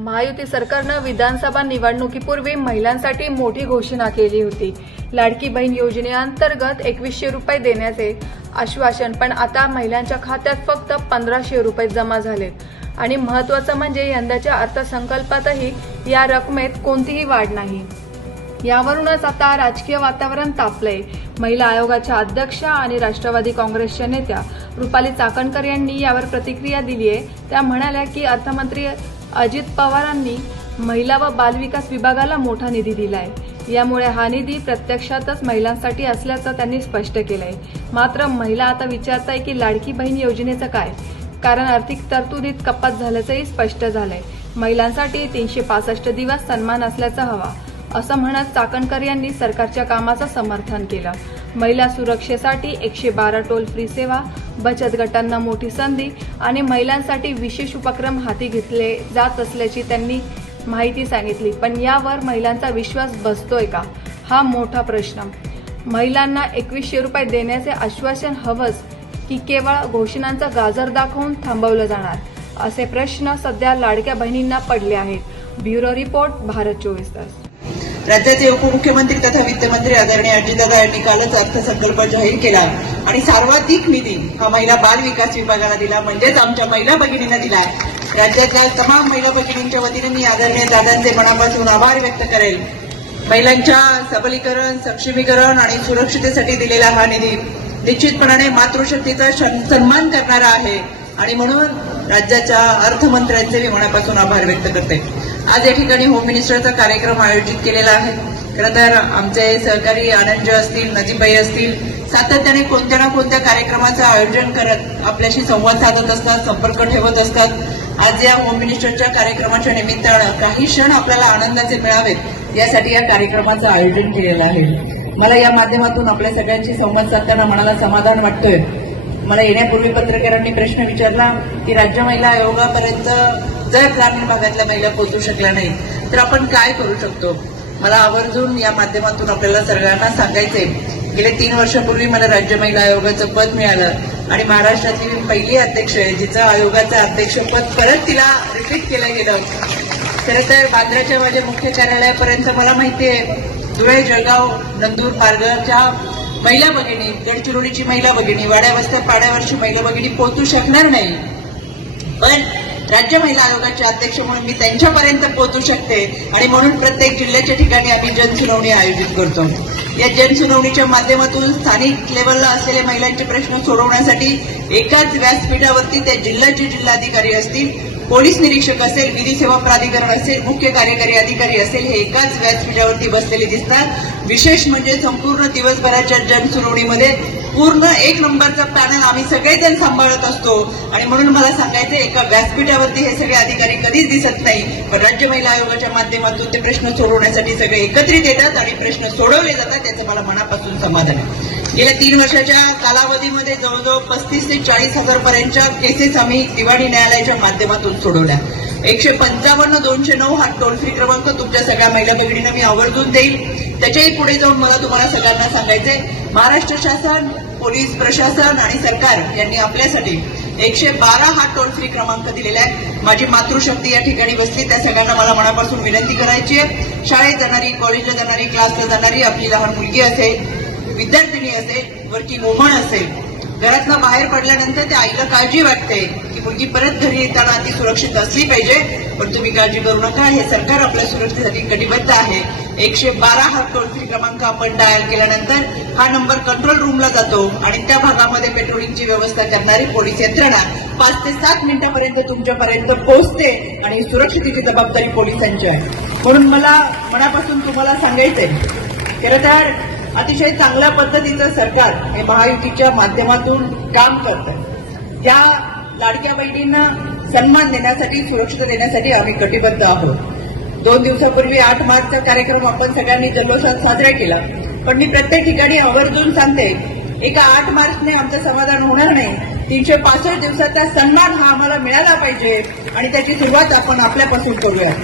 महायुती सरकारनं विधानसभा निवडणुकीपूर्वी महिलांसाठी मोठी घोषणा केली होती. लाडकी बहीण योजनेअंतर्गत एकवीसशे रुपये देण्याचे आश्वासन पण आता महिलांच्या खात्यात फक्त पंधराशे रुपये जमा झालेत. आणि महत्वाचं म्हणजे यंदाच्या अर्थसंकल्पातही या रकमेत कोणतीही वाढ नाही. यावरूनच आता राजकीय वातावरण तापलंय. महिला आयोगाच्या अध्यक्षा आणि राष्ट्रवादी काँग्रेसच्या नेत्या रुपाली चाकणकर यांनी यावर प्रतिक्रिया दिली आहे त्या म्हणाल्या की अर्थमंत्री अजित पवारांनी महिला व बालविकास विभागाला मोठा निधी दिलाय. यामुळे हा निधी प्रत्यक्षातच महिलांसाठी असल्याचं त्यांनी स्पष्ट केलंय. मात्र महिला आता विचारताय की लाडकी बहीण योजनेचं काय? कारण आर्थिक तरतुदीत कपात झाल्याचंही स्पष्ट झालंय. महिलांसाठी तीनशे पासष्ट दिवस सन्मान असल्याचा हवा असं म्हणत चाकणकर यांनी सरकारच्या कामाचं समर्थन केलं. महिला सुरक्षेसाठी एकशे बारा टोल फ्री सेवा बचत गटांना मोठी संधी आणि महिलांसाठी विशेष उपक्रम हाती घेतले जात असल्याची त्यांनी माहिती सांगितली. पण यावर महिलांचा विश्वास बसतोय का? हा मोठा प्रश्न. महिलांना एकवीसशे रुपये देण्याचे आश्वासन हवंच की केवळ घोषणांचा गाजर दाखवून थांबवलं जाणार असे प्रश्न सध्या लाडक्या बहिणींना पडले आहेत. ब्युरो रिपोर्ट भारत चोवीस तास. राज्याचे उपमुख्यमंत्री तथा वित्तमंत्री आदरणीय अजितदादा यांनी कालच अर्थसंकल्प जाहीर केला. आणि सर्वाधिक निधी हा महिला बाल विकास विभागाला दिला म्हणजेच आमच्या महिला भगिनींना दिला. राज्यातल्या तमाम महिला भगिनींच्या वतीने मी आदरणीय दादांचे मनापासून आभार व्यक्त करेल. महिलांच्या सबलीकरण सक्षमीकरण आणि सुरक्षितेसाठी दिलेला हा निधी निश्चितपणाने मातृशक्तीचा सन्मान करणारा आहे. आणि म्हणून राज्याच्या अर्थमंत्र्यांचे मी मनापासून आभार व्यक्त करते. आज या ठिकाणी होम मिनिस्टरचा कार्यक्रम आयोजित केलेला आहे. खरं तर आमचे सहकारी आनंद असतील नजीबाई असतील सातत्याने कोणत्या ना कोणत्या कार्यक्रमाचं आयोजन करत आपल्याशी संवाद साधत असतात संपर्क ठेवत असतात. आज या होम मिनिस्टरच्या कार्यक्रमाच्या निमित्तानं काही क्षण आपल्याला आनंदाचे मिळावेत यासाठी या कार्यक्रमाचं आयोजन केलेलं आहे. मला या माध्यमातून आपल्या सगळ्यांशी संवाद साधताना मनाला समाधान वाटतोय. मला येण्यापूर्वी पत्रकारांनी प्रश्न विचारला की राज्य महिला आयोगापर्यंत जर ग्रामीण भागातल्या महिला पोहोचू शकल्या नाही तर आपण काय करू शकतो? मला आवर्जून या माध्यमातून आपल्याला सगळ्यांना सांगायचंय. गेले तीन वर्षापूर्वी मला राज्य महिला आयोगाचं पद मिळालं आणि महाराष्ट्रातली मी पहिली अध्यक्ष आहे जिचं आयोगाचं अध्यक्षपद परत तिला रिपीट केलं गेलं. खरं तर बांद्राच्या माझ्या मुख्य कार्यालयापर्यंत मला माहिती आहे धुळे जळगाव नंदूर पारगावच्या महिला भगिनी गडचिरोलीची महिला भगिनी वाड्यावस्त्या पाड्यावरची महिला भगिनी पोहोचू शकणार नाही. पण राज्य महिला आयोगाचे अध्यक्ष म्हणून मी त्यांच्यापर्यंत पोहोचू शकते आणि म्हणून प्रत्येक जिल्ह्याच्या ठिकाणी आम्ही जनसुनावणी आयोजित करतो. या जनसुनावणीच्या माध्यमातून स्थानिक लेवलला असलेले महिलांचे प्रश्न सोडवण्यासाठी एकाच व्यासपीठावरती त्या जिल्ह्याचे जिल्हाधिकारी असतील पोलीस निरीक्षक असेल विधी सेवा प्राधिकरण असेल मुख्य कार्यकारी अधिकारी असेल हे एकाच व्यासपीठावरती बसलेले दिसतात. विशेष म्हणजे संपूर्ण दिवसभराच्या जनसुनावणीमध्ये पूर्ण एक नंबरचा पॅनल आम्ही सगळेजण सांभाळत असतो. आणि म्हणून मला सांगायचं एका व्यासपीठावरती हे सगळे अधिकारी कधीच दिसत नाही. पण राज्य महिला आयोगाच्या माध्यमातून ते प्रश्न सोडवण्यासाठी सगळे एकत्रित येतात आणि प्रश्न सोडवले जातात त्याचं मला मनापासून समाधान आहे. गेल्या तीन वर्षाच्या कालावधीमध्ये जवळजवळ पस्तीस ते चाळीस हजार पर्यंतच्या केसेस आम्ही दिवाणी न्यायालयाच्या माध्यमातून सोडवल्या. एकशे पंचावन्न दोनशे नऊ हा टोल फ्री क्रमांक तुमच्या सगळ्या महिला भगिनींना मी आवर्जून देईल त्याच्याही पुढे जाऊन मला तुम्हाला सगळ्यांना सांगायचंय महाराष्ट्र शासन पोलीस प्रशासन आणि सरकार यांनी आपल्यासाठी एकशे बारा हा टोल फ्री क्रमांक दिलेला आहे. माझी मातृशक्ती या ठिकाणी बसली त्या सगळ्यांना मला मनापासून विनंती करायची आहे. शाळेत जाणारी कॉलेजला जाणारी क्लासला जाणारी आपली लहान मुलगी असेल विद्यार्थिनी असेल वर्किंग वुमन असेल घरातनं बाहेर पडल्यानंतर त्या आईला काळजी वाटते की मुलगी परत घरी येताना ती सुरक्षित असली पाहिजे. पण तुम्ही काळजी करू नका हे सरकार आपल्या सुरक्षेसाठी कटिबद्ध आहे. एकशे बारा हा टोल फ्री क्रमांक आपण डायल केल्यानंतर हा नंबर कंट्रोल रूमला जातो आणि त्या भागामध्ये पेट्रोलिंगची व्यवस्था करणारी पोलीस यंत्रणा पाच ते सात मिनिटापर्यंत तुमच्यापर्यंत पोहोचते आणि सुरक्षितेची जबाबदारी पोलिसांची आहे. म्हणून मला मनापासून तुम्हाला सांगायचंय खरं तर अतिशय चांगल्या पद्धतीचं सरकार हे महायुतीच्या माध्यमातून काम करतं त्या लाडक्या बहिणींना सन्मान देण्यासाठी सुरक्षित देण्यासाठी आम्ही कटिबद्ध आहोत. दोन दिवसापूर्वी आठ मार्चचा कार्यक्रम आपण सगळ्यांनी जल्लोषात साजरा केला. पण मी प्रत्येक ठिकाणी आवर्जून सांगते एका आठ मार्चने आमचं समाधान होणार नाही. तीनशे पासष्ट दिवसाचा सन्मान हा आम्हाला मिळाला पाहिजे आणि त्याची सुरुवात आपण आपल्यापासून करूया.